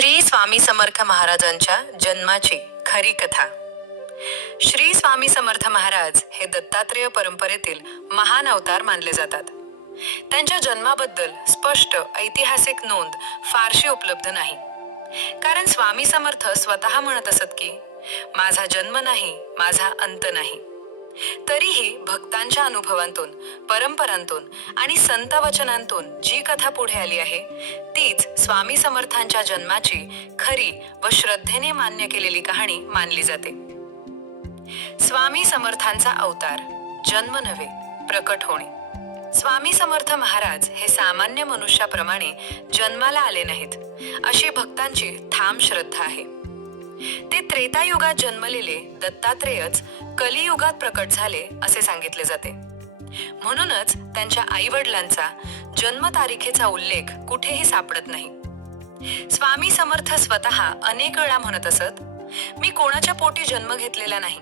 श्री स्वामी समर्थ महाराजांच्या जन्माची खरी कथा. श्री स्वामी समर्थ महाराज हे दत्तात्रेय परंपरेतील महान अवतार मानले जातात. त्यांच्या जन्माबद्दल स्पष्ट ऐतिहासिक नोंद फारशी उपलब्ध नाही, कारण स्वामी समर्थ स्वतः म्हणत असत की माझा जन्म नाही, माझा अंत नाही. तरीही भक्तांच्या अनुभवांतून, परंपरांतून आणि संत वचनांतून जी कथा पुढे आली आहे तीच स्वामी समर्थांच्या जन्माची खरी व श्रद्धेने मान्य केलेली कहाणी मानली जाते. स्वामी समर्थांचा अवतार, जन्म नव्हे प्रकट होणे. स्वामी समर्थ महाराज हे सामान्य मनुष्याप्रमाणे जन्माला आले नाहीत, अशी भक्तांची ठाम श्रद्धा आहे. ते त्रेतायुगात जन्मलेले दत्तात्रेयच कलियुगात प्रकट झाले असे सांगितले जाते. म्हणूनच त्यांच्या आईवडिलांचा जन्मतारखेचा उल्लेख कुठेही सापडत नाही. स्वामी समर्थ स्वतः अनेक वेळा म्हणत असत, मी कोणाच्या पोटी जन्म घेतलेला नाही,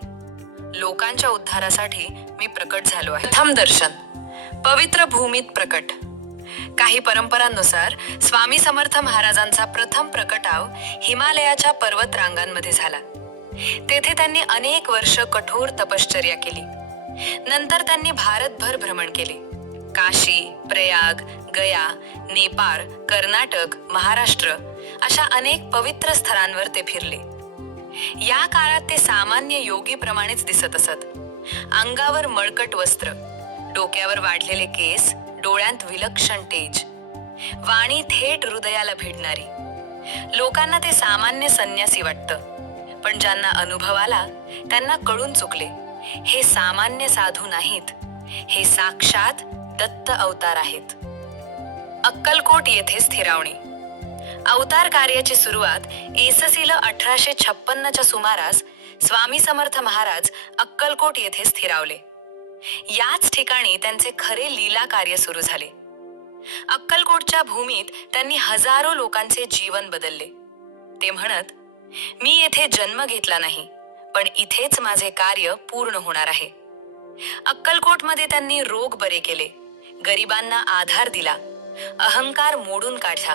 लोकांच्या उद्धारासाठी मी प्रकट झालो आहे. प्रथम दर्शन, पवित्र भूमीत प्रकट. काही परंपरांनुसार स्वामी समर्थ महाराजांचा प्रथम प्रकटाव हिमालयाच्या पर्वत रांगांमध्ये झाला. तेथे त्यांनी अनेक वर्ष कठोर तपश्चर्या केली. नंतर त्यांनी भारतभर भ्रमण केले. काशी, प्रयाग, गया, नेपाळ, कर्नाटक, महाराष्ट्र अशा अनेक पवित्र स्थळांवर ते फिरले. या काळात ते सामान्य योगीप्रमाणेच दिसत असत. अंगावर मळकट वस्त्र, डोक्यावर वाढलेले केस, डोळ्यांत विलक्षण तेज, वाणी थेट हृदयाला भिडणारी. लोकांना ते सामान्य संन्यासी वाटतं, पण ज्यांना अनुभव आला त्यांना कळून चुकले, हे सामान्य साधू नाहीत, हे साक्षात दत्त अवतार आहेत. अक्कलकोट येथे स्थिरावणे. अवतार कार्याची सुरुवात इससीला 1856च्या सुमारास स्वामी समर्थ महाराज अक्कलकोट येथे स्थिरावले. याच ठिकाणी त्यांचे खरे लीला कार्य सुरू झाले. अक्कलकोटच्या भूमीत त्यांनी हजारो लोकांचे जीवन बदलले. ते म्हणत, मी येथे जन्म घेतला नाही, पण इथेच माझे कार्य पूर्ण होणार आहे. अक्कलकोटमध्ये त्यांनी रोग बरे केले, गरिबांना आधार दिला, अहंकार मोडून काढला,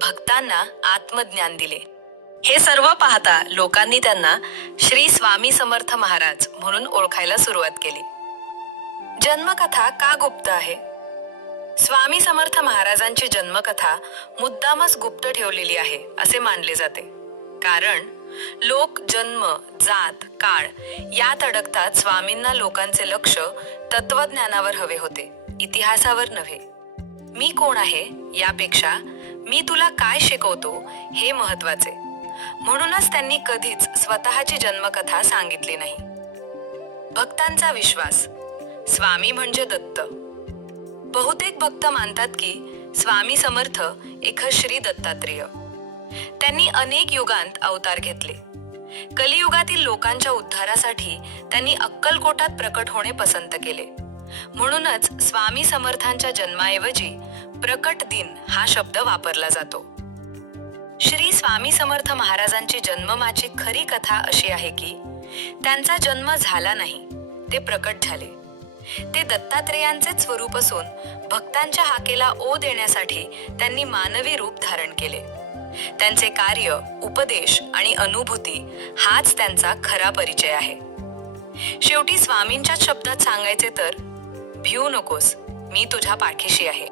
भक्तांना आत्मज्ञान दिले. हे सर्व पाहता लोकांनी त्यांना श्री स्वामी समर्थ महाराज म्हणून ओळखायला सुरुवात केली. जन्मकथा का गुप्त आहे? स्वामी समर्थ महाराजांची जन्मकथा मुद्दामच गुप्त ठेवलेली आहे असे मानले जाते, कारण लोक जन्म, जात, काळ यात अडकतात. स्वामींना लोकांचे लक्ष तत्वज्ञानावर हवे होते, इतिहासावर नव्हे. मी कोण आहे यापेक्षा मी तुला काय शिकवतो हे महत्वाचे. म्हणूनच त्यांनी कधीच स्वतःची जन्मकथा सांगितली नाही. भक्तांचा विश्वास, स्वामी म्हणजे दत्त. बहुतेक भक्त मानतात की स्वामी समर्थ एक श्री दत्तात्रेय. त्यांनी अनेक युगांत अवतार घेतले. कलियुगातील लोकांच्या उद्धारासाठी त्यांनी अक्कलकोटात प्रकट होणे पसंत केले. म्हणूनच स्वामी समर्थांच्या जन्माऐवजी प्रकट दिन हा शब्द वापरला जातो. श्री स्वामी समर्थ महाराजांची जन्माची खरी कथा अशी आहे की त्यांचा जन्म झाला नाही, ते प्रकट झाले. ते दत्तात्रेयांचेच स्वरूप असून भक्तांच्या हाकेला ओ देण्यासाठी त्यांनी मानवी रूप धारण केले. त्यांचे कार्य, उपदेश आणि अनुभूती हाच त्यांचा खरा परिचय आहे. शेवटी स्वामींच्याच शब्दात सांगायचे तर, भिऊ नकोस, मी तुझ्या पाठीशी आहे.